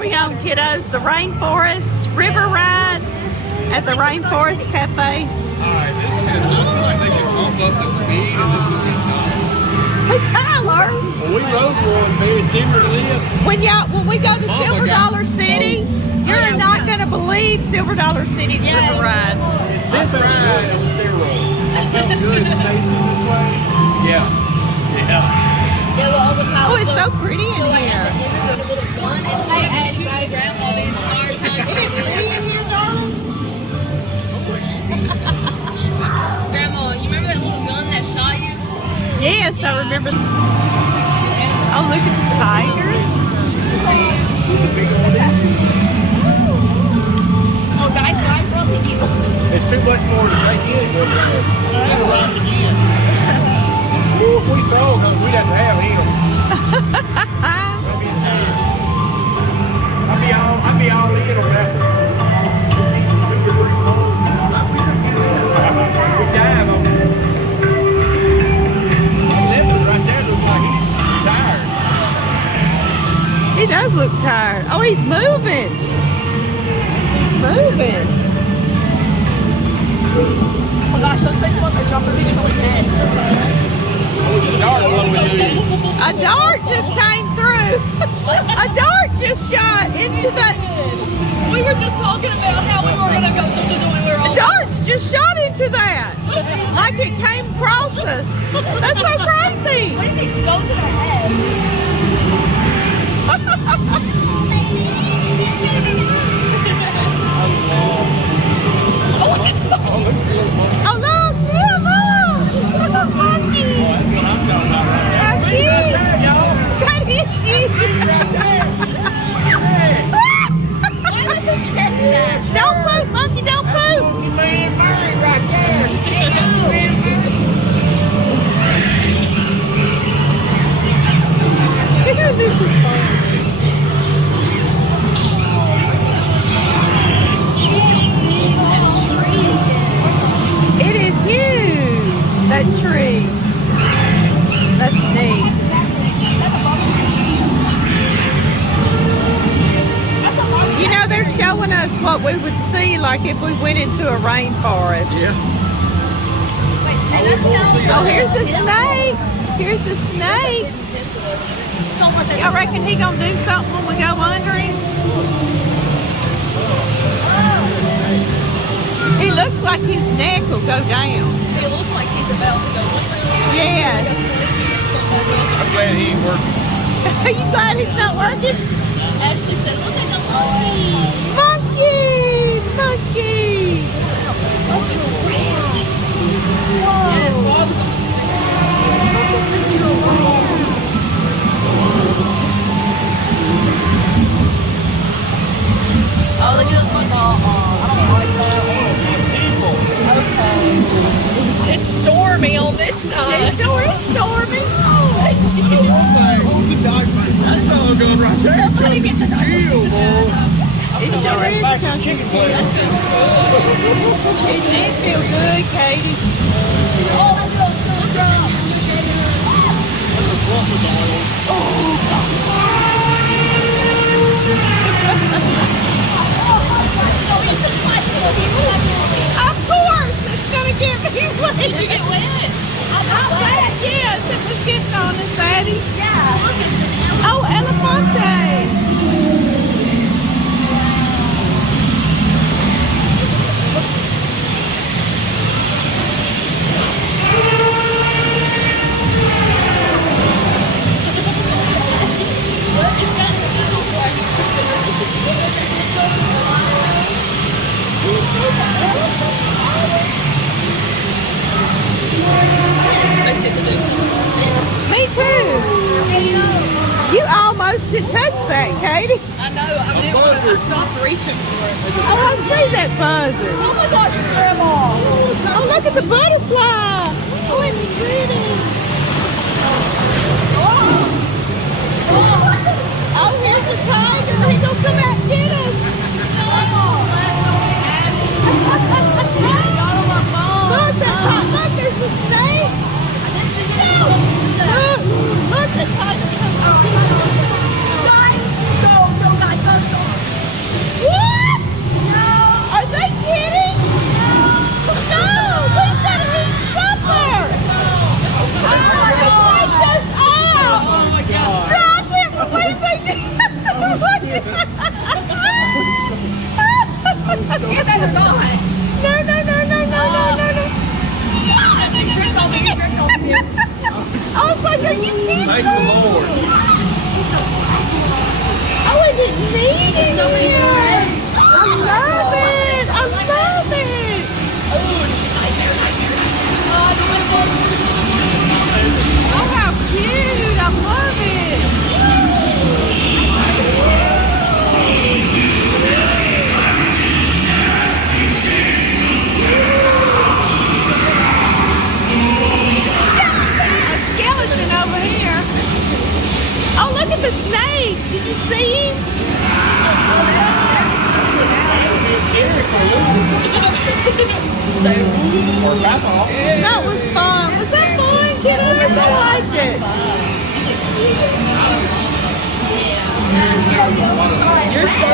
we on, kiddos? The Rainforest River Ride at the Rainforest Cafe. Alright, this is good. I feel like they can bump up the speed and this will be fun. Hey, Tyler! Well, we rode one very similar to this. When we go to Silver Dollar City, you're not going to believe Silver Dollar City's River Ride. This ride on steroids. It felt good facing this way. Yeah. Oh, it's so pretty in here. Grandma, you remember that little gun that shot you? Yes, I remember. Oh, look at the tigers. Oh, guys, I'm rushing you. It's too much for her to take in. Ooh, if we throw him, we'd have to have him. I'd be all in on that. We dive on it. That right there looks like he's tired. He does look tired. Oh, he's moving. He's moving. Oh gosh, looks like what they're jumping in his head. A dart just came through. A dart just shot into the... We were just talking about how we were going to go through the door. We were all... Darts just shot into that. Like it came across us. That's so crazy. What if it goes in her head? Oh, look. Yeah, look. Monkey. How cute. That is you. Don't poop, monkey, don't poop. This is fun. It is huge, that tree. That's neat. You know, they're showing us what we would see like if we went into a rainforest. Yeah. Oh, here's a snake. Here's a snake. Y'all reckon he gonna do something when we go under him? He looks like his neck will go down. It looks like he's about to go under. Yes. I'm glad he ain't working. Are you glad he's not working? Ashley said, look at the monkey. Monkey! Monkey! Oh, look at this one. I don't like that. Okay. It's stormy on this side. It sure is stormy. That's all good right there. Somebody get the Chill, boy. It sure is chunky. It did feel good, Katie. Oh, that feels so strong. Of course, it's gonna get me wet. Did you get wet? I'm wet. Yes, it was getting on us, Addie. Yeah. Look, it's an elephant. Oh, Elefante. Me too. You almost could touch that, Katie. I know. I didn't want to stop reaching for it. Oh, I see that buzzer. Oh my gosh, Grandma. Oh, look at the butterfly. Oh, it's pretty. Oh, here's a tiger. He's gonna come out and get us. Look, there's a snake. Look, the tiger comes out. Guys, go, guys, go. You guys are not. No, no, no, no, no, no, no, no. Drink on me, drink on me. I was like, are you kidding Thank me? the Lord. Oh, I didn't need it here. I love it. I love it. Oh, how cute. I love it. A skeleton over here. Oh, look at the snake. Did you see him? That was fun. Was that fun, kiddos? I liked it. You're so